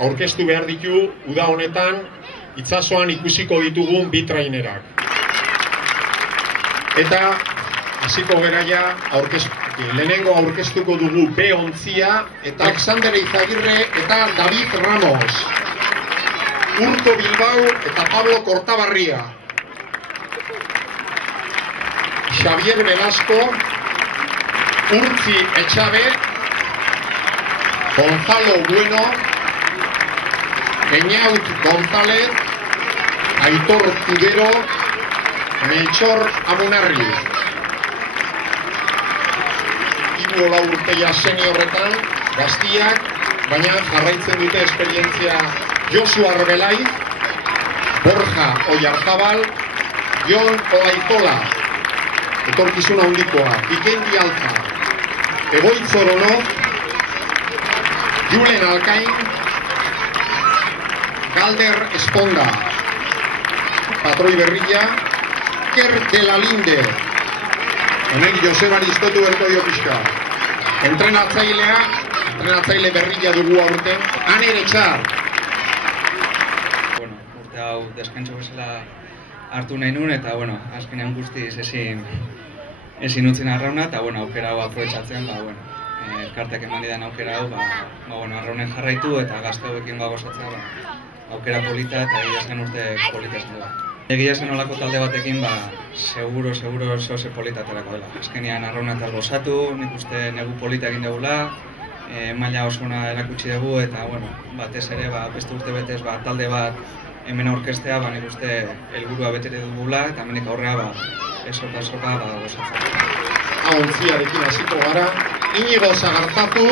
aurkeztu behar ditu uda honetan itsasoan ikusiko ditugun bi trainerak. Eta hasiko geraia lehenengo aurkeztuko dugu B ontzia eta Alexander Izagirre eta David Ramos. Urko Bilbao eta Pablo Kortabarria. Xavier Velasco, Urtzi Etxabe, Gonzalo Bueno, Eñaut González, Aitor Tudero, Melchor Amunarri. Hiru urteia seniorretan, gaztiak, baina jarraitzen dute esperientzia Josu Arbelai, Borja Oyarzabal, Jon Olaitola, etorkizuna handikoa, Ikendi Alza, Egoitz Oronoz, Julen Alkain, Galder Esponda, Patroi Berrilla, Iker de la Linde, honek Joseba Aristotu berko dio pixka. Entrenatzaile Berrilla dugu aurten, Aner Etxar. Urte hau deskantso bezala hartu nahi nuen, eta azkenean guztiz ezin utzin arrauna, eta aukera hau aprobetxatzen, elkarteak eman didan aukera hau, arraunen jarraitu eta gazte hauekin gozatzea, aukera polita eta egia zen urte polita esan dugu. Egia zen olako talde batekin, seguro zoze polita aterako dela. Azkenean arrauna eta gozatu, nik uste negu polita egin dugula, maila oso ona erakutsi dugu, eta batez ere beste urte betez talde bat hemen aurkestea, nik uste helburua betere dugula, eta hemenik aurrea esoka gozatzen. Ontziarekin hasiko gara, Inigo Zagartatu,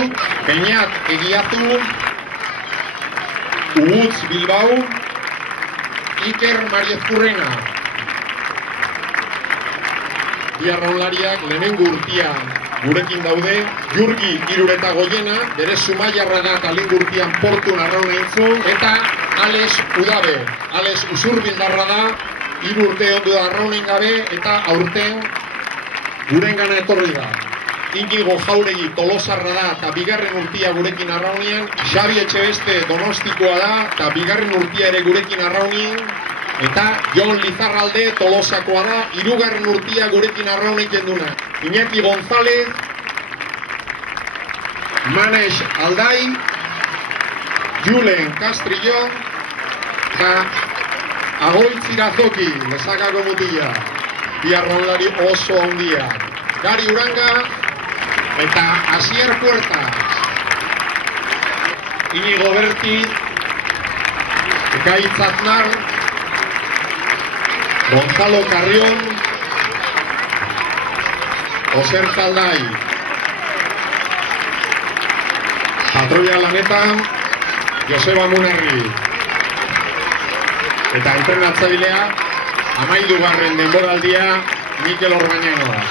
Beñat Egiatu, Ubutz Bilbao, Iker Mariezkurrena. Bi arraunlariak lehenengo urtia gurekin daude, Jurgi Irureta Goiena, bere Zumaiarra da eta lehenengo urtian Portun arrauna entzun, eta Alex Udabe, Alex Usurbildarra da, 3 urte ondo da arraunen gabe, eta aurten gurengana etorri da. Inigo Jauregi Tolosarra da eta 2. urtia gurekin arraunean, Xabi Etxebeste Donostikoa da eta 2. urtia ere gurekin arraunean, eta Jon Lizarralde Tolosakoa da, 3. urtia gurekin arraunean jenduna. Iñaki González, Manex Aldai, Julen Castrillón, eta Agoitz Irazoki, Lezakako mutila, bi arraunlari oso handia. Gari Uranga eta Asier Puerta, Inigo Berti, Ekaitz Aznar, Gonzalo Carrión, Oser Zaldai. Patroia lanetan, Joseba Munarri. Eta entrenatzailea, 12. denboraldia, Mikel Orbañanos.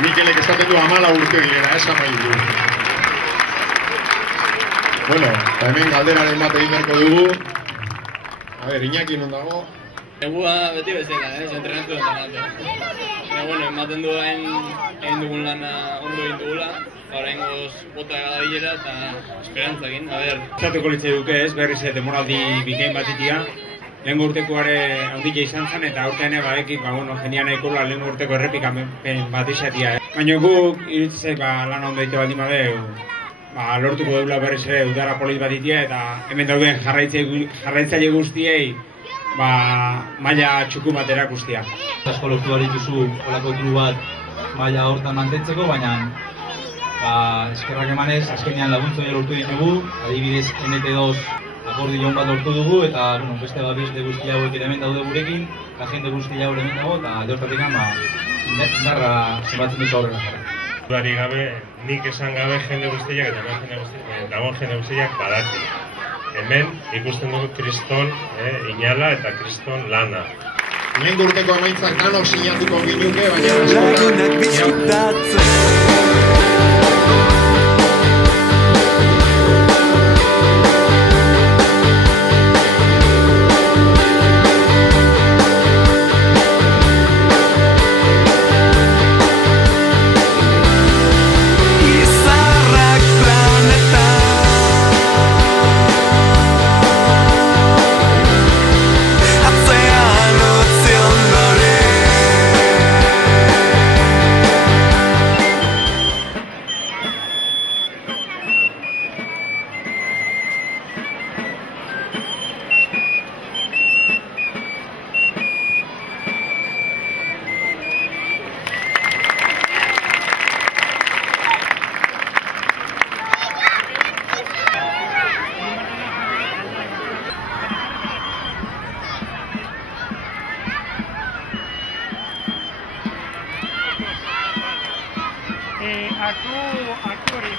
Mikelek esaten du 14 urte direla, ez 12. Eta hemen galderaren bat egin berko dugu. Iñaki non dago? Egua beti bezala, entrenatu dut. Ematen du egin dugun lana ondo egin dugula. Oraingoz bota gadabilera eta esperantzakin. Zatuko litzai duke ez, berriz demoraldi bikain batitia. Lehengo urtekoare handia izan zen eta aurtean badekik, genian nahikola lehengo urteko errepikamen bat izatia. Baina guk iruditzez lan ondo egite baldin badeu, lortuko deula berriz ere udara polit batitia eta hemen dauden jarraitzaile guztiei maila txuku bat erakustia. Asko lortu behar dituzu olako klub bat maila hortan mantentzeko, baina eskerrak emanez, azkenean laguntzoia lortu ditugu, adibidez NT2 akordion bat lortu dugu, eta beste beste guzti hauek hemen daude gurekin, eta jende guzti hauek hemen dago, eta aldortatik indarra zenbatzen duzu aurrera jarra. Dudari gabe, nik esan gabe jende guztiak eta dagoen jende guztiak badaki. Hemen ikusten dugu Kriston Inala eta Kriston Lana. Lehen urteko amaitzak danok sinatuko ginuke, baina hartu hori